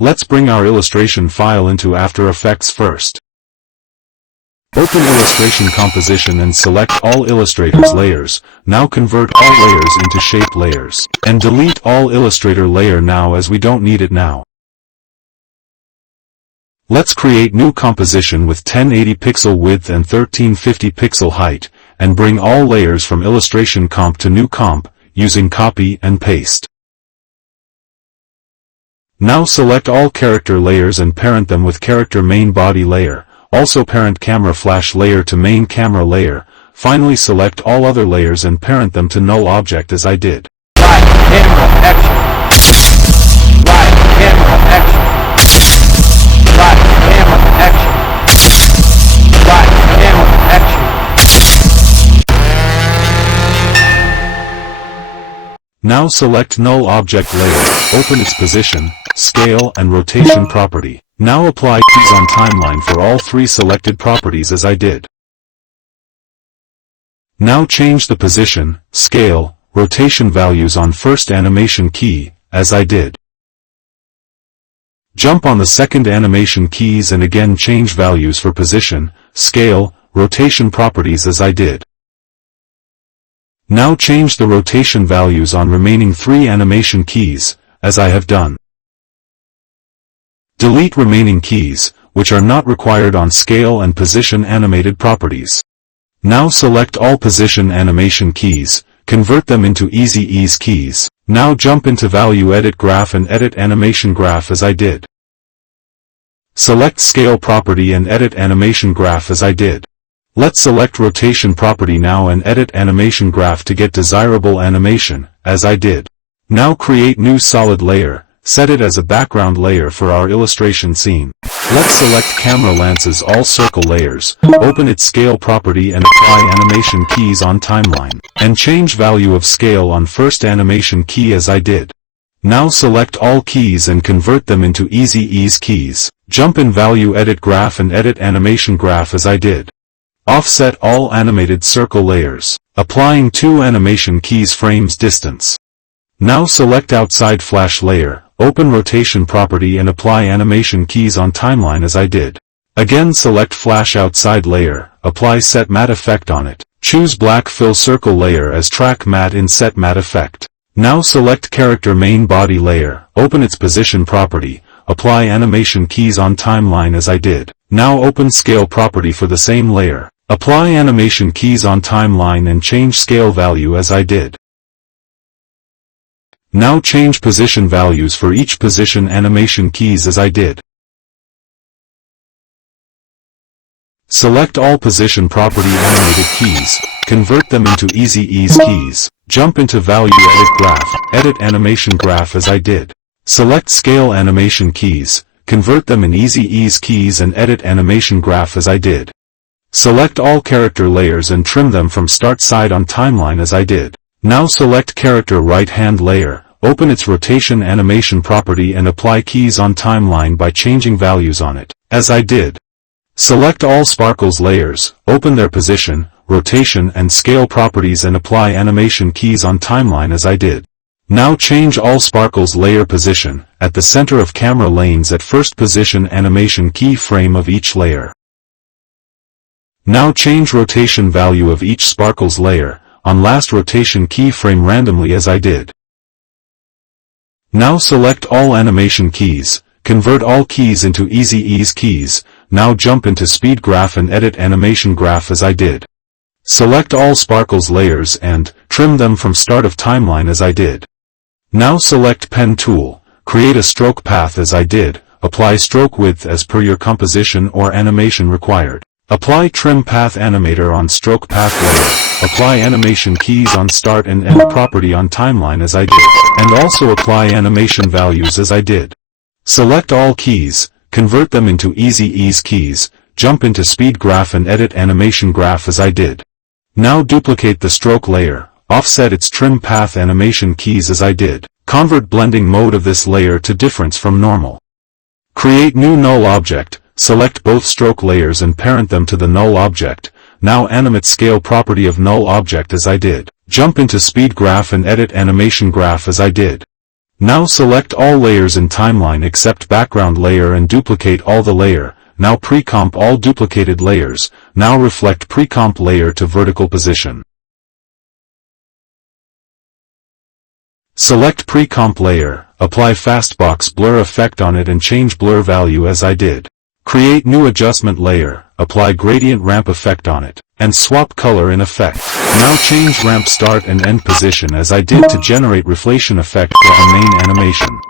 Let's bring our illustration file into After Effects first. Open Illustration Composition and select all Illustrator's layers. Now convert all layers into shape layers. And delete all Illustrator layer now as we don't need it now. Let's create new composition with 1080 pixel width and 1350 pixel height, and bring all layers from Illustration Comp to New Comp, using Copy and Paste. Now select all character layers and parent them with character main body layer, also parent camera flash layer to main camera layer. Finally select all other layers and parent them to null object as I did. Right camera action. Right camera action. Right camera action. Right camera action. Now select null object layer, open its position, scale and rotation property. Now apply keys on timeline for all three selected properties as I did. Now change the position, scale, rotation values on first animation key, as I did. Jump on the second animation keys and again change values for position, scale, rotation properties as I did. Now change the rotation values on remaining three animation keys, as I have done. Delete remaining keys, which are not required on scale and position animated properties. Now select all position animation keys, convert them into Easy Ease keys. Now jump into Value Edit Graph and edit Animation Graph as I did. Select Scale property and edit Animation Graph as I did. Let's select Rotation property now and edit Animation Graph to get desirable animation, as I did. Now create new solid layer, set it as a background layer for our illustration scene. Let's select Camera Lance's all circle layers, open its Scale property and apply animation keys on timeline, and change value of scale on first animation key as I did. Now select all keys and convert them into Easy Ease keys. Jump in Value Edit Graph and edit Animation Graph as I did. Offset all animated circle layers, applying 2 animation keys frames distance. Now select Outside Flash layer, open Rotation property and apply animation keys on timeline as I did. Again select Flash Outside layer, apply Set Matte effect on it. Choose Black Fill Circle layer as Track Matte in Set Matte effect. Now select Character Main Body layer, open its Position property, apply animation keys on timeline as I did. Now open Scale property for the same layer. Apply animation keys on timeline and change scale value as I did. Now change position values for each position animation keys as I did. Select all position property animated keys, convert them into Easy Ease keys. Jump into Value Edit Graph, edit Animation Graph as I did. Select Scale animation keys, convert them in Easy Ease keys and edit Animation Graph as I did. Select all character layers and trim them from start side on timeline as I did. Now select Character Right Hand layer, open its Rotation animation property and apply keys on timeline by changing values on it, as I did. Select all Sparkles layers, open their Position, Rotation and Scale properties and apply animation keys on timeline as I did. Now change all Sparkles layer position, at the center of camera lanes at first position animation key frame of each layer. Now change rotation value of each Sparkles layer, on last rotation keyframe randomly as I did. Now select all animation keys, convert all keys into Easy Ease keys. Now jump into Speed Graph and edit Animation Graph as I did. Select all Sparkles layers and trim them from start of timeline as I did. Now select Pen tool, create a stroke path as I did, apply stroke width as per your composition or animation required. Apply Trim Path Animator on Stroke Path layer, apply animation keys on Start and End property on timeline as I did, and also apply animation values as I did. Select all keys, convert them into Easy Ease keys, jump into Speed Graph and edit Animation Graph as I did. Now duplicate the stroke layer, offset its Trim Path Animation keys as I did. Convert blending mode of this layer to difference from normal. Create new null object. Select both stroke layers and parent them to the null object. Now animate scale property of null object as I did. Jump into Speed Graph and edit Animation Graph as I did. Now select all layers in timeline except background layer and duplicate all the layer. Now pre-comp all duplicated layers. Now reflect pre-comp layer to vertical position. Select pre-comp layer, apply fastbox blur effect on it and change blur value as I did. Create new adjustment layer, apply gradient ramp effect on it, and swap color in effect. Now change ramp start and end position as I did to generate reflection effect for our main animation.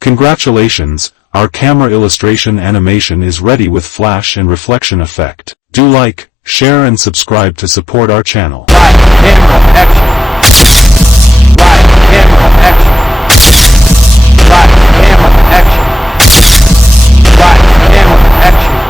Congratulations, our camera illustration animation is ready with flash and reflection effect. Do like, share and subscribe to support our channel. Right, camera, action. Right, camera, action. Right, camera, action. Right, camera, action.